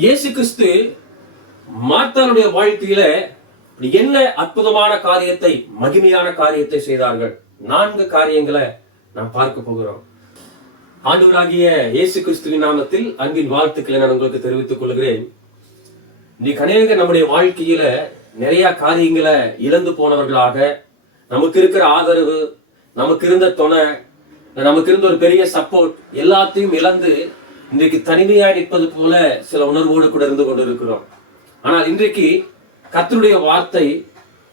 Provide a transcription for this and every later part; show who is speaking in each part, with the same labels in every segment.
Speaker 1: இயேசு கிறிஸ்து மார்த்தானுடைய வாழ்க்கையில என்ன அற்புதமான காரியத்தை மகிமையான காரியத்தை செய்தார்கள்? நான்கு காரியங்களை நாம் பார்க்க போகிறோம். ஆண்டவராகிய இயேசு கிறிஸ்துவின் நாமத்தில் அன்பின் வாழ்த்துக்களை நான் உங்களுக்கு தெரிவித்துக் கொள்கிறேன். நீ கனேக நம்முடைய வாழ்க்கையில நிறைய காரியங்களை இழந்து போனவர்களாக நமக்கு இருக்கிற ஆதரவு நமக்கு இருந்த துணை நமக்கு இருந்த ஒரு பெரிய சப்போர்ட் எல்லாத்தையும் இழந்து இன்றைக்கு தனிமையாய் நிற்பது போல சில உணர்வோடு கூட இருந்து கொண்டிருக்கிறோம். ஆனால் இன்றைக்கு கத்தருடைய வார்த்தை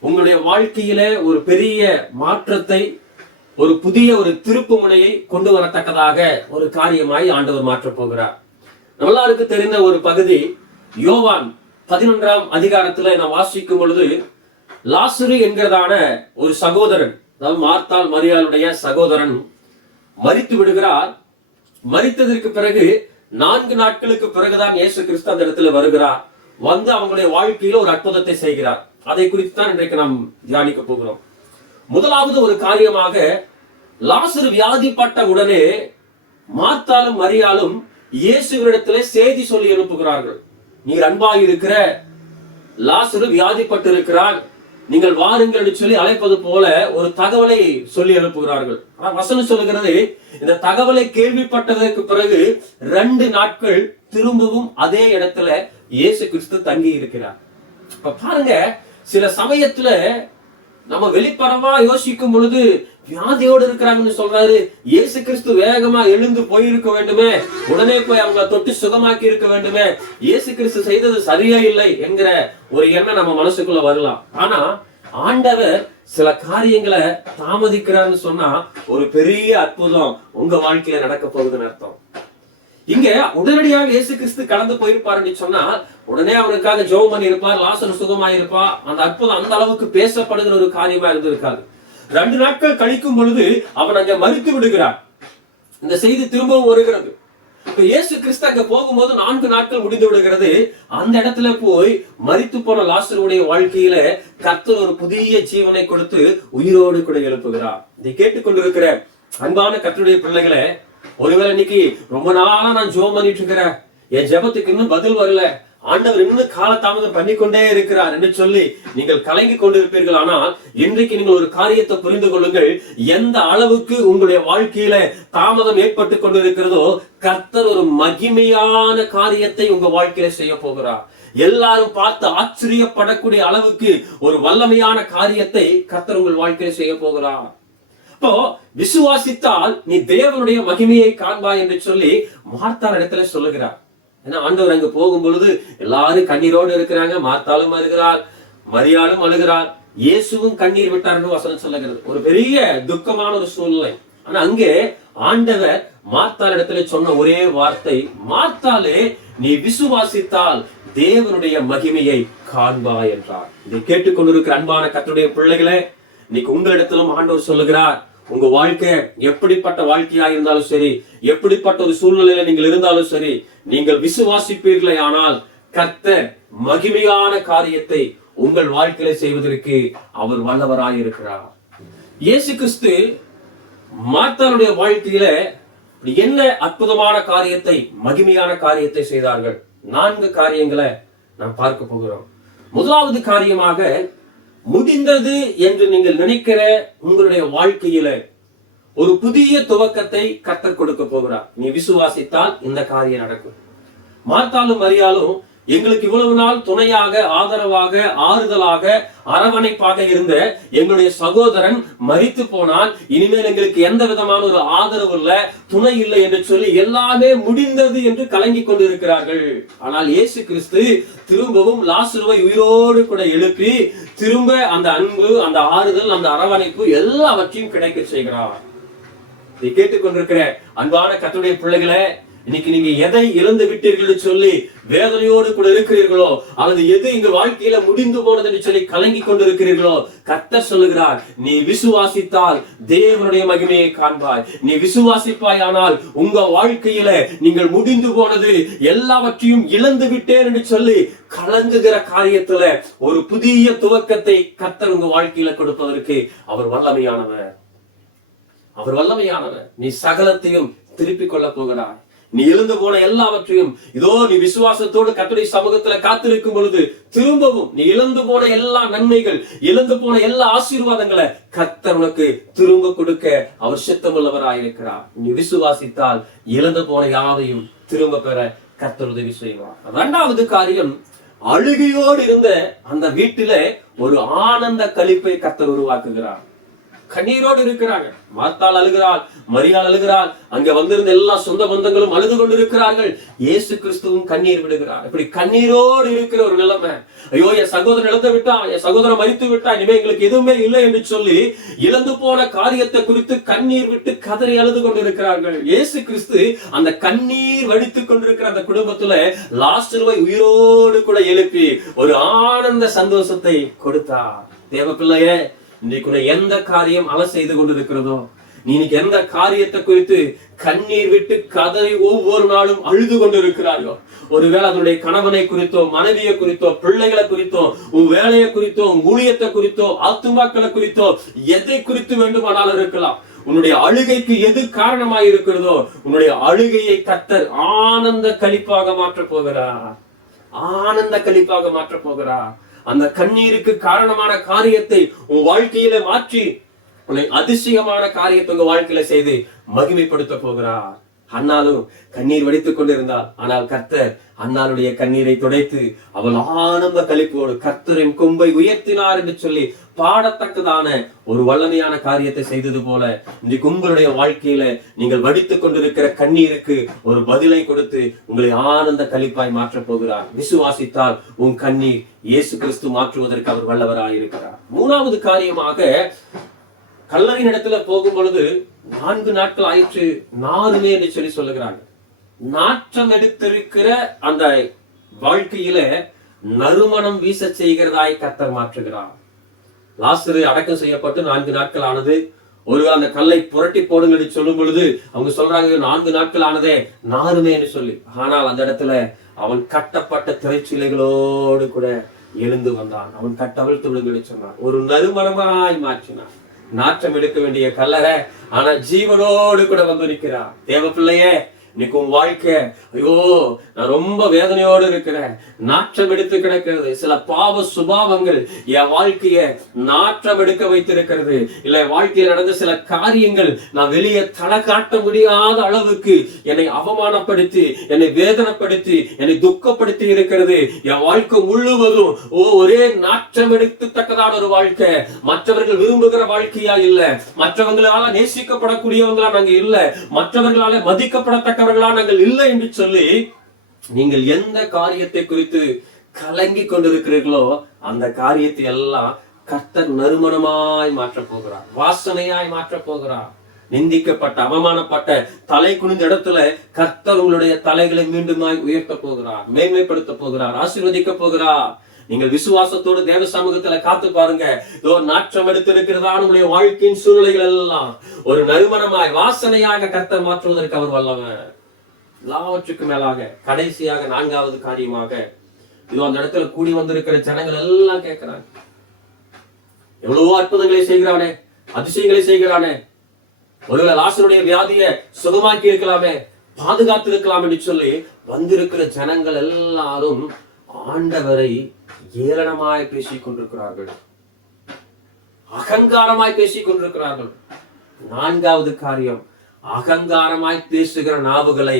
Speaker 1: உங்களுடைய வாழ்க்கையில ஒரு பெரிய மாற்றத்தை ஒரு புதிய ஒரு திருப்பு முனையை கொண்டு வரத்தக்கதாக ஒரு காரியமாய் ஆண்டவர் மாற்றப் போகிறார். நம்மளாருக்கு தெரிந்த ஒரு பகுதி யோவான் பதினொன்றாம் அதிகாரத்துல நான் வாசிக்கும் பொழுது லாசுரு என்கிறதான ஒரு சகோதரன் அதாவது மார்த்தால் மரியாளுடைய சகோதரன் மறித்து விடுகிறார். மறித்ததற்கு பிறகு நான்கு நாட்களுக்கு பிறகுதான் இயேசு கிறிஸ்து அந்த இடத்துல வருகிறார். வந்து அவங்களுடைய வாழ்க்கையில ஒரு அற்புதத்தை செய்கிறார். அதை குறித்து தான் இன்றைக்கு நாம் தியானிக்க போகிறோம். முதலாவது ஒரு காரியமாக லாசர் வியாதிப்பட்ட உடனே மாத்தாலும் மரியாலும் இயேசுவினிடத்திலே செய்தி சொல்லி அனுப்புகிறார்கள் நீர் அன்பாக இருக்கிற லாசரு வியாதிப்பட்டு நீங்கள் வாருங்கள் என்று சொல்லி அழைப்பது போல ஒரு தகவலை சொல்லி அனுப்புகிறார்கள். ஆனா வசனம் சொல்லுகிறது இந்த தகவலை கேள்விப்பட்டதற்கு பிறகு ரெண்டு நாட்கள் திரும்பவும் அதே இடத்துல இயேசு கிறிஸ்து தங்கி இருக்கிறார். இப்ப பாருங்க சில சமயத்துல நம்ம வெளிப்படமா யோசிக்கும் பொழுது வியாதியோடு இருக்கிறாங்கன்னு சொல்றாரு. இயேசு கிறிஸ்து வேகமா எழுந்து போயிருக்க வேண்டுமே. உடனே போய் அவங்க தொட்டு சுகமாக்கி இருக்க வேண்டுமே. இயேசு கிறிஸ்து செய்தது சரியா இல்லை என்கிற ஒரு எண்ணம் நம்ம மனசுக்குள்ள வரலாம். ஆனா ஆண்டவர் சில காரியங்களை தாமதிக்கிறார்னு சொன்னா ஒரு பெரிய அற்புதம் உங்க வாழ்க்கையில நடக்க போகுதுன்னு அர்த்தம். இங்க உடனடியாக இயேசு கிறிஸ்து கலந்து போயிருப்பாருன்னு சொன்னால் உடனே அவனுக்காக ஜெபம் பண்ணி இருப்பார் லாசர் சுகமாயிருப்பா. அந்த அற்புதம் அந்த அளவுக்கு பேசப்படுகிற ஒரு காரியமா இருந்திருக்காது. ரெண்டு நாட்கள் கழிக்கும் பொழுது அவன் அங்க மறுத்து விடுகிறான். இந்த செய்தி திரும்பவும் வருகிறது. இப்ப இயேசு கிறிஸ்து அங்க போகும்போது நான்கு நாட்கள் முடிந்து விடுகிறது. அந்த இடத்துல போய் மறித்து போன லாஸ்டருடைய வாழ்க்கையில கர்த்தர் ஒரு புதிய ஜீவனை கொடுத்து உயிரோடு கூட எழுப்புகிறார். இதை கேட்டுக்கொண்டிருக்கிற அன்பான கர்த்தருடைய பிள்ளைகளை ஒருவேளை இன்னைக்கு ரொம்ப நாளா நான் ஜோம் பண்ணிட்டு இருக்கிறேன். என் ஜெபத்துக்கு இன்னும் பதில் வரல. ஆண்டவர் இன்னும் காலதாமதம் பண்ணிக்கொண்டே இருக்கிறார் என்று சொல்லி நீங்கள் கலங்கி கொண்டிருப்பீர்கள். ஆனால் இன்றைக்கு நீங்கள் ஒரு காரியத்தை புரிந்து கொள்ளுங்கள். எந்த அளவுக்கு உங்களுடைய வாழ்க்கையில தாமதம் ஏற்பட்டு கொண்டிருக்கிறதோ கர்த்தர் ஒரு மகிமையான காரியத்தை உங்க வாழ்க்கையில செய்ய போகிறார். எல்லாரும் பார்த்து ஆச்சரியப்படக்கூடிய அளவுக்கு ஒரு வல்லமையான காரியத்தை கர்த்தர் உங்கள் வாழ்க்கையில செய்ய போகிறார். அப்போ விசுவாசித்தால் நீ தேவனுடைய மகிமையை காண்பாய் என்று சொல்லி மார்த்தார் இடத்துல சொல்லுகிறார். ஏன்னா ஆண்டவர் அங்க போகும் பொழுது எல்லாரும் கண்ணீரோடு இருக்கிறாங்க மாத்தாலும் அழுகிறார் மரியாளும் அழுகிறார் இயேசுவும் கண்ணீர் விட்டார்னு வசனம் சொல்லுகிறது. ஒரு பெரிய துக்கமான ஒரு சூழ்நிலை. ஆனா அங்கே ஆண்டவர் மார்த்தாள் இடத்துல சொன்ன ஒரே வார்த்தை மார்த்தாலே நீ விசுவாசித்தால் தேவனுடைய மகிமையை காண்பாய் என்றார். இதை கேட்டுக்கொண்டிருக்கிற அன்பான கத்துடைய பிள்ளைகளே இன்னைக்கு உங்களிடத்திலும் ஆண்டவர் சொல்லுகிறார் உங்க வாழ்க்கை எப்படிப்பட்ட வாழ்க்கையா இருந்தாலும் சரி எப்படிப்பட்ட ஒரு சூழ்நிலையில நீங்கள் இருந்தாலும் சரி நீங்கள் விசுவாசிப்பீர்களே ஆனால் கர்த்தர் மகிமையான காரியத்தை உங்கள் வாழ்க்கையில செய்வதற்கு அவர் வல்லவராய் இருக்கிறார் இயேசு கிறிஸ்து மாத்தாருடைய வாழ்க்கையில என்ன அற்புதமான காரியத்தை மகிமையான காரியத்தை செய்தார்கள்? நான்கு காரியங்களை நாம் பார்க்க போகிறோம். முதலாவது காரியமாக முடிந்தது என்று நீங்கள் நினைக்கிற உங்களுடைய வாழ்க்கையில ஒரு புதிய துவக்கத்தை கத்தர் கொடுக்க போகிறார். நீ விசுவாசித்தால் இந்த காரியம் நடக்கும். மாத்தாலும் மரியாலும் எங்களுக்கு இவ்வளவு நாள் துணையாக ஆதரவாக ஆறுதலாக அரவணைப்பாக இருந்த எங்களுடைய சகோதரன் மறித்து போனால் இனிமேல் எங்களுக்கு எந்த விதமான ஒரு ஆதரவு இல்ல துணை இல்லை என்று சொல்லி எல்லாமே முடிந்தது என்று கலங்கி கொண்டிருக்கிறார்கள். ஆனால் இயேசு கிறிஸ்து திரும்பவும் லாசுருவை உயிரோடு கூட எழுப்பி திரும்ப அந்த அன்பு அந்த ஆறுதல் அந்த அரவணைப்பு எல்லாவற்றையும் கிடைக்க செய்கிறார். இதை கேட்டுக்கொண்டிருக்கிற அன்பான கத்துடைய பிள்ளைகளே இன்னைக்கு நீங்க எதை இழந்து விட்டீர்கள் சொல்லி வேதனையோடு கூட இருக்கிறீர்களோ அல்லது எது எங்க வாழ்க்கையில முடிந்து போனது என்று சொல்லி கலங்கி கொண்டிருக்கிறீர்களோ கத்த சொல்லுகிறார் நீ விசுவாசித்தால் தேவனுடைய மகிமையை காண்பாய். நீ விசுவாசிப்பாய் ஆனால் உங்க வாழ்க்கையில நீங்கள் முடிந்து போனது எல்லாவற்றையும் இழந்து விட்டேன் என்று சொல்லி கலங்குகிற காரியத்துல ஒரு புதிய துவக்கத்தை கத்தர் உங்க வாழ்க்கையில கொடுப்பதற்கு அவர் வல்லமையானவர். அவர் வல்லமையானவர். நீ சகலத்தையும் திருப்பிக் கொள்ள போகிறார் நீ இழந்து போன எல்லாவற்றையும் இதோ நீ விசுவாசத்தோடு கத்தடி சமூகத்துல காத்திருக்கும் பொழுது திரும்பவும் நீ இழந்து போன எல்லா நன்மைகள் இழந்து போன எல்லா ஆசீர்வாதங்களை கத்தர் உனக்கு திரும்ப கொடுக்க அவர் சித்தமுள்ளவராயிருக்கிறார் நீ விசுவாசித்தால் இழந்து போன யாவையும் திரும்ப பெற கத்தர் உதவி செய்வார். இரண்டாவது காரியம் அழுகையோடு இருந்த அந்த வீட்டில ஒரு ஆனந்த கழிப்பை கத்தர் உருவாக்குகிறார். கண்ணீரோடு இருக்கிறாங்க. மாத்தாள் அழுகிறாள் மரியாள் அழுகிறாள். அங்க வந்திருந்த எல்லா சொந்த பந்தங்களும் அழுது கொண்டிருக்கிறார்கள். இயேசு கிறிஸ்துவும் கண்ணீர் விடுகிறார். இப்படி கண்ணீரோடு இருக்கிற ஒரு நிலைமை. ஐயோ என் சகோதரன் இழந்து விட்டான் என் சகோதரன் மறித்து விட்டான் இனிமே எங்களுக்கு எதுவுமே இல்லை என்று சொல்லி இழந்து போன காரியத்தை குறித்து கண்ணீர் விட்டு கதறி அழுது கொண்டிருக்கிறார்கள். இயேசு கிறிஸ்து அந்த கண்ணீர் வடித்துக் கொண்டிருக்கிற அந்த குடும்பத்துல லாஸ்ட் உயிரோடு கூட எழுப்பி ஒரு ஆனந்த சந்தோஷத்தை கொடுத்தார். தேவ பிள்ளையே இன்றைக்கு எந்த காரியம் அலை செய்து கொண்டிருக்கிறதோ நீ இன்னைக்கு எந்த காரியத்தை குறித்து கண்ணீர் விட்டு கதறி ஒவ்வொரு நாளும் அழுது கொண்டிருக்கிறாயோ ஒருவேளை அதனுடைய கணவனை குறித்தோ மனைவியை குறித்தோ பிள்ளைகளை குறித்தோ உன் வேலையை குறித்தோ உன் ஊழியத்தை குறித்தோ ஆத்துமாக்களை குறித்தோ எதை குறித்து வேண்டுமானாலும் இருக்கலாம். உன்னுடைய அழுகைக்கு எது காரணமாய் இருக்கிறதோ உன்னுடைய அழுகையை கத்தர் ஆனந்த கழிப்பாக மாற்றப் போகிறார். ஆனந்த கழிப்பாக மாற்றப் போகிறார். அந்த கண்ணீருக்கு காரணமான காரியத்தை உன் வாழ்க்கையில மாற்றி உன்னை அதிசயமான காரியத்தை உங்க வாழ்க்கையில செய்து மகிமைப்படுத்த போகிறார். அன்னாலும் கண்ணீர் வடித்துக் கொண்டிருந்தாள் ஆனால் கர்த்தர் அன்னாளுடைய கண்ணீரை துடைத்து அவள் ஆனந்த கழிப்போடு கர்த்தரின் கொம்பை உயர்த்தினார் என்று சொல்லி பாடத்தக்கதான ஒரு வல்லமையான காரியத்தை செய்தது போல இன்றைக்கு உங்களுடைய வாழ்க்கையில நீங்கள் வடித்துக் கொண்டிருக்கிற கண்ணீருக்கு ஒரு பதிலை கொடுத்து உங்களை ஆனந்த கழிப்பாய் மாற்றப் போகிறார். விசுவாசித்தால் உன் கண்ணீர் இயேசு கிறிஸ்து மாற்றுவதற்கு அவர் வல்லவராயிருக்கிறார். மூணாவது காரியமாக கல்லறையின் இடத்துல போகும் பொழுது நான்கு நாட்கள் ஆயிற்று நாருமே என்று சொல்லி சொல்லுகிறாங்க நாற்றம் எடுத்திருக்கிற அந்த வாழ்க்கையில நறுமணம் வீச செய்கிறதாய் கத்தர் மாற்றுகிறார். லாசரு அடக்கம் செய்யப்பட்டு நான்கு நாட்கள் ஆனது ஒரு அந்த கல்லை புரட்டி போடுங்க என்று சொல்லும் பொழுது அவங்க சொல்றாங்க நான்கு நாட்கள் ஆனதே நாருமே என்று சொல்லி. ஆனால் அந்த இடத்துல அவன் கட்டப்பட்ட திரைச்சிலைகளோடு கூட எழுந்து வந்தான். அவன் கட்டவிழ்த்து விடுங்க சொன்னான். ஒரு நறுமணமாய் மாற்றினான். நாற்றம் எடுக்க வேண்டிய கல்லறை ஆனா ஜீவனோடு கூட வந்து நிற்கிறார். தேவ பிள்ளையே இன்னைக்கு உன் வாழ்க்கை ஐயோ நான் ரொம்ப வேதனையோடு இருக்கிறேன். நாற்றம் எடுத்து கிடக்கிறது சில பாவ சுபாவங்கள் என் வாழ்க்கைய நாற்றம் எடுக்க வைத்திருக்கிறது. இல்ல வாழ்க்கையில் நடந்த சில காரியங்கள் நான் வெளியே தலை காட்ட முடியாத அளவுக்கு என்னை அவமானப்படுத்தி என்னை வேதனைப்படுத்தி என்னை துக்கப்படுத்தி இருக்கிறது. என் வாழ்க்கை முழுவதும் ஓ ஒரே நாற்றம் எடுக்கத்தக்கதான ஒரு வாழ்க்கை. மற்றவர்கள் விரும்புகிற வாழ்க்கையா இல்ல. மற்றவங்களால நேசிக்கப்படக்கூடியவங்களா நாங்க இல்ல. மற்றவர்களால மதிக்கப்படத்தக்க மதிக்கப்படத்தக்கவர்களா நாங்கள் இல்லை என்று சொல்லி நீங்கள் எந்த காரியத்தை குறித்து கலங்கி கொண்டிருக்கிறீர்களோ அந்த காரியத்தை எல்லாம் கர்த்தர் நறுமணமாய் மாற்றப் போகிறார். வாசனையாய் மாற்றப் போகிறார். நிந்திக்கப்பட்ட அவமானப்பட்ட தலை குனிந்த இடத்துல கர்த்தர் உங்களுடைய தலைகளை மீண்டுமாய் உயர்த்த போகிறார் மேன்மைப்படுத்த போகிறார் ஆசீர்வதிக்க போகிறார். நீங்கள் விசுவாசத்தோடு தேவ சமூகத்துல காத்து பாருங்க. இதோ நாற்றம் எடுத்து இருக்கிறதான உங்களுடைய வாழ்க்கையின் சூழ்நிலைகள் எல்லாம் ஒரு நறுமணமாய் வாசனையாக கர்த்தர் மாற்றுவதற்கு அவர் வல்லவன் எல்லாவற்றுக்கும் மேலாக கடைசியாக நான்காவது காரியமாக இதோ அந்த இடத்துல கூடி வந்திருக்கிற ஜனங்கள் எல்லாம் கேட்கிறாங்க. எவ்வளவோ அற்புதங்களை செய்கிறானே அதிசயங்களை செய்கிறானே. ஒருவேளை லாசருடைய வியாதியை சுகமாக்கி இருக்கலாமே பாதுகாத்து இருக்கலாம் என்று சொல்லி வந்திருக்கிற ஜனங்கள் எல்லாரும் ஆண்டவரை ஏளனமாய் பேசிக் கொண்டிருக்கிறார்கள். அகங்காரமாய் பேசிக் கொண்டிருக்கிறார்கள். நான்காவது காரியம் அகங்காரமாய் பேசுகிற நாவுகளை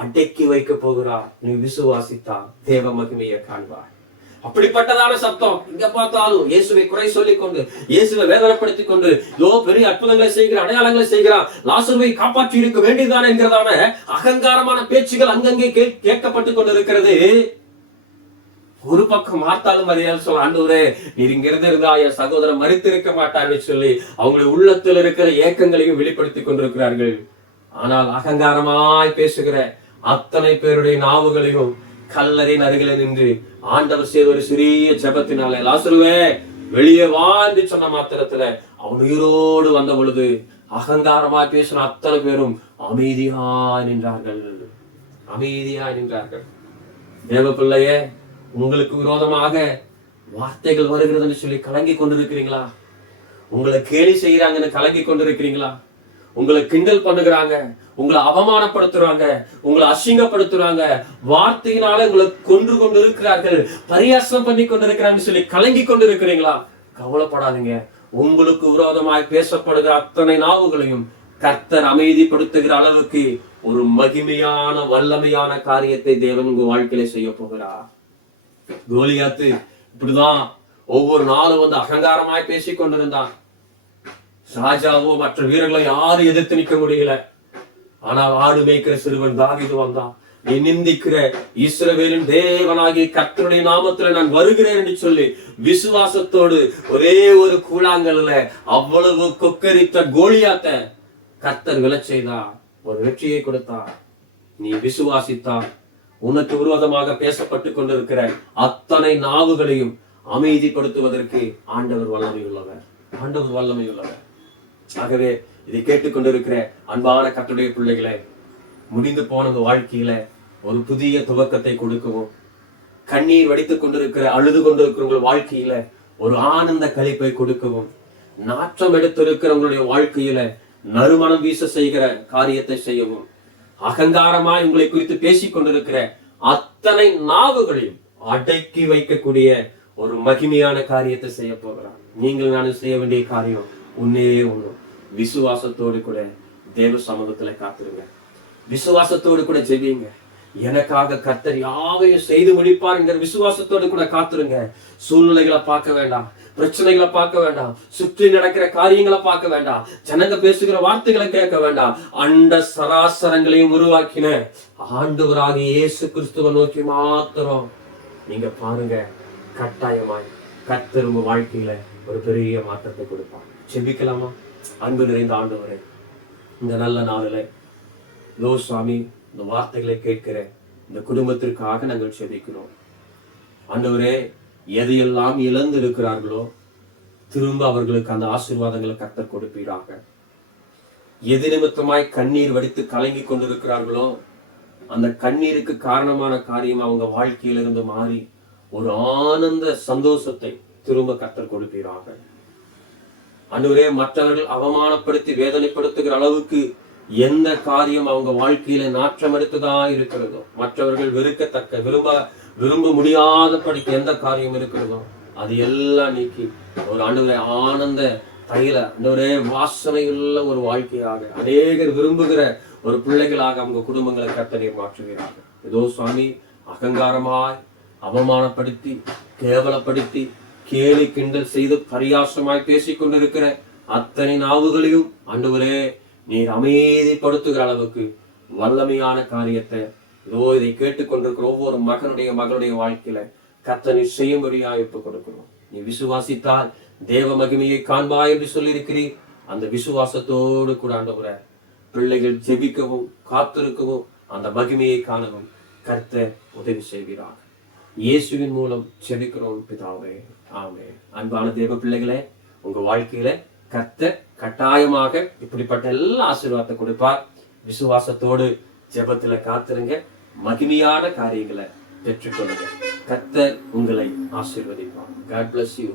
Speaker 1: அடக்கி வைக்க போகிறார். நீ விசுவாசித்தால் தேவ மகிமையை காண்பார். அப்படிப்பட்டதான சத்தம். இங்க பார்த்தாலும் இயேசுவை குறை சொல்லி கொண்டு இயேசுவை வேதனைப்படுத்திக் கொண்டு இதோ பெரிய அற்புதங்களை செய்கிற அடையாளங்களை செய்கிறார் லாசுவை காப்பாற்றி இருக்க வேண்டியதான என்கிறதான அகங்காரமான பேச்சுகள் அங்கங்கே கே- கேட்கப்பட்டு கொண்டிருக்கிறது. ஒரு பக்கம் மார்த்தாலும் மரியாதை சொல்ல ஆண்டவரே நீர் இங்க இருந்து இருந்தா என் சகோதரன் மறித்திருக்க மாட்டார்னு சொல்லி அவங்களுடைய உள்ளத்தில் இருக்கிற ஏக்கங்களையும் வெளிப்படுத்திக் கொண்டிருக்கிறார்கள். ஆனால் அகங்காரமாய் பேசுகிற அத்தனை பேருடைய நாவுகளையும் கல்லறையின் அருகில நின்று ஆண்டவர் செய்த ஒரு சிறிய ஜபத்தினாலே. லாசருவே வெளியே வாழ்ந்து சொன்ன மாத்திரத்துல அவன் உயிரோடு வந்த பொழுது அகங்காரமா பேசின அத்தனை பேரும் அமைதியா நின்றார்கள். அமைதியா நின்றார்கள். தேவ பிள்ளைய உங்களுக்கு விரோதமாக வார்த்தைகள் வருகிறதுன்னு சொல்லி கலங்கி கொண்டிருக்கிறீங்களா? உங்களை கேலி செய்யறாங்கன்னு கலங்கி கொண்டிருக்கிறீங்களா? உங்களை கிண்டல் பண்ணுகிறாங்க. உங்களை அவமானப்படுத்துறாங்க உங்களை அசிங்கப்படுத்துறாங்க வார்த்தையினால உங்களை கொன்று கொண்டு இருக்கிறார்கள் பரியாசம் பண்ணி கொண்டு இருக்கிறாங்கன்னு சொல்லி கலங்கி கொண்டு இருக்கிறீங்களா கவலைப்படாதீங்க. உங்களுக்கு விரோதமாய் பேசப்படுகிற அத்தனை நாவுகளையும் கர்த்தர் அமைதிப்படுத்துகிற அளவுக்கு ஒரு மகிமையான வல்லமையான காரியத்தை தேவன் உங்க வாழ்க்கையில செய்ய போகிறார். கோலியாத்து இப்படிதான் ஒவ்வொரு நாளும் வந்து அகங்காரமாய் பேசிக் கொண்டிருந்தான். ராஜாவோ மற்ற வீரர்களை யாரும் எதிர்த்து நிற்க முடியல. ஆனால் ஆடு மேய்க்கிற சிறுவன் தாவிது வந்தான். நீ நிந்திக்கிற இஸ்ரவேலின் தேவனாகிய கத்தருடைய நாமத்துல நான் வருகிறேன் என்று சொல்லி விசுவாசத்தோடு ஒரே ஒரு கூழாங்கல்ல அவ்வளவு கொக்கரித்த கோலியாத்த கத்தர் விழச் செய்தார். ஒரு வெற்றியை கொடுத்தா நீ விசுவாசித்தான் உனக்கு விரோதமாக பேசப்பட்டு கொண்டிருக்கிற அத்தனை நாவுகளையும் அமைதிப்படுத்துவதற்கு ஆண்டவர் வல்லமை உள்ளவர் ஆண்டவர் வல்லமை உள்ளவர் ஆகவே இதை கேட்டுக்கொண்டிருக்கிற அன்பான கர்த்தருடைய பிள்ளைகளை முடிந்து போன வாழ்க்கையில ஒரு புதிய துவக்கத்தை கொடுக்கவும் கண்ணீர் வடித்துக் கொண்டிருக்கிற அழுது கொண்டிருக்கிற உங்கள் வாழ்க்கையில ஒரு ஆனந்த கழிப்பை கொடுக்கவும் நாற்றம் எடுத்திருக்கிற உங்களுடைய வாழ்க்கையில நறுமணம் வீச செய்கிற காரியத்தை செய்யவும் அகங்காரமாய் உங்களை குறித்து பேசிக் கொண்டிருக்கிற அத்தனை நாவுகளையும் அடக்கி வைக்கக்கூடிய ஒரு மகிமையான காரியத்தை செய்ய போகிறார். நீங்கள் நானும் செய்ய வேண்டிய காரியம் உன்னையே ஒன்று. விசுவாசத்தோடு கூட தேவ சமூகத்துல காத்துருங்க. விசுவாசத்தோடு கூட ஜெபிங்க. எனக்காக கர்த்தர் யாவையும் செய்து முடிப்பாருங்கிற விசுவாசத்தோடு கூட காத்துருங்க. சூழ்நிலைகளை பார்க்க வேண்டாம். பிரச்சனைகளை பார்க்க வேண்டாம். சுற்றி நடக்கிற காரியங்களை பார்க்க வேண்டாம். ஜனங்க பேசுகிற வார்த்தைகளை கேட்க வேண்டாம். அண்ட சராசரங்களையும் உருவாக்கின ஆண்டவராக இயேசு கிறிஸ்துவ நோக்கி மாத்திரம் நீங்க பாருங்க. கட்டாயமாய் கர்த்தர் உங்க வாழ்க்கையில ஒரு பெரிய மாற்றத்தை கொடுப்பார். செபிக்கலாமா அன்பு நிறைந்த ஆண்டவரே இந்த நல்ல நாளில் லோ சுவாமி இந்த வார்த்தைகளை கேட்கிற இந்த குடும்பத்திற்காக நாங்கள் செபிக்கிறோம். ஆண்டவரே எதையெல்லாம் இழந்து இருக்கிறார்களோ திரும்ப அவர்களுக்கு அந்த ஆசீர்வாதங்களை கர்த்தர் கொடுப்பீராக. எது நிமித்தமாய் கண்ணீர் வடித்து கலங்கி கொண்டிருக்கிறார்களோ அந்த கண்ணீருக்கு காரணமான காரியம் அவங்க வாழ்க்கையிலிருந்து மாறி ஒரு ஆனந்த சந்தோஷத்தை திரும்ப கர்த்தர் கொடுப்பீராக. அன்றுவரே மற்றவர்கள் அவமானப்படுத்தி வேதனைப்படுத்துகிற அளவுக்கு எந்த காரியம் அவங்க வாழ்க்கையில நாற்றம் எடுத்ததா இருக்கிறதோ மற்றவர்கள் வெறுக்கத்தக்க விரும்ப விரும்ப முடியாதபடிக்கு எந்த காரியம் இருக்கிறதோ அது எல்லாம் நீக்கி ஒரு ஆண்டவரை ஆனந்த தைல அன்றுவரே வாசனையுள்ள ஒரு வாழ்க்கையாக அநேகர் விரும்புகிற ஒரு பிள்ளைகளாக அவங்க குடும்பங்களை கத்தனை மாற்றுகிறார்கள். ஏதோ சுவாமி அகங்காரமாய் அவமானப்படுத்தி கேவலப்படுத்தி கேலி கிண்டல் செய்து பரியாசமாய் பேசிக் கொண்டிருக்கிற அத்தனை நாவுகளையும் ஆண்டவரே நீர் அமைதிப்படுத்துகிற அளவுக்கு வல்லமையான காரியத்தை இதோ இதை கேட்டுக்கொண்டிருக்கிற ஒவ்வொரு மகனுடைய மகளுடைய வாழ்க்கையில கத்தனை செய்யும்படியா ஒப்பு கொடுக்கிறோம். நீ விசுவாசித்தால் தேவ மகிமையை காண்பாய் என்று சொல்லியிருக்கிறீர். அந்த விசுவாசத்தோடு கூட ஆண்டவர பிள்ளைகள் ஜெபிக்கவும் காத்திருக்கவும் அந்த மகிமையை காணவும் கர்த்த உதவி செய்கிறார் இயேசுவின் மூலம் செபிக்கிறோம் பிதாவே. ஆமே. அன்பான தேவ பிள்ளைகளே உங்க வாழ்க்கையில கத்த கட்டாயமாக இப்படிப்பட்ட எல்லா ஆசீர்வாதத்தை கொடுப்பார். விசுவாசத்தோடு ஜெபத்துல காத்திருங்க. மகிமையான காரியங்களை பெற்றுக்கொள்ளுங்க. கர்த்தர் உங்களை ஆசீர்வதிப்பார். God bless you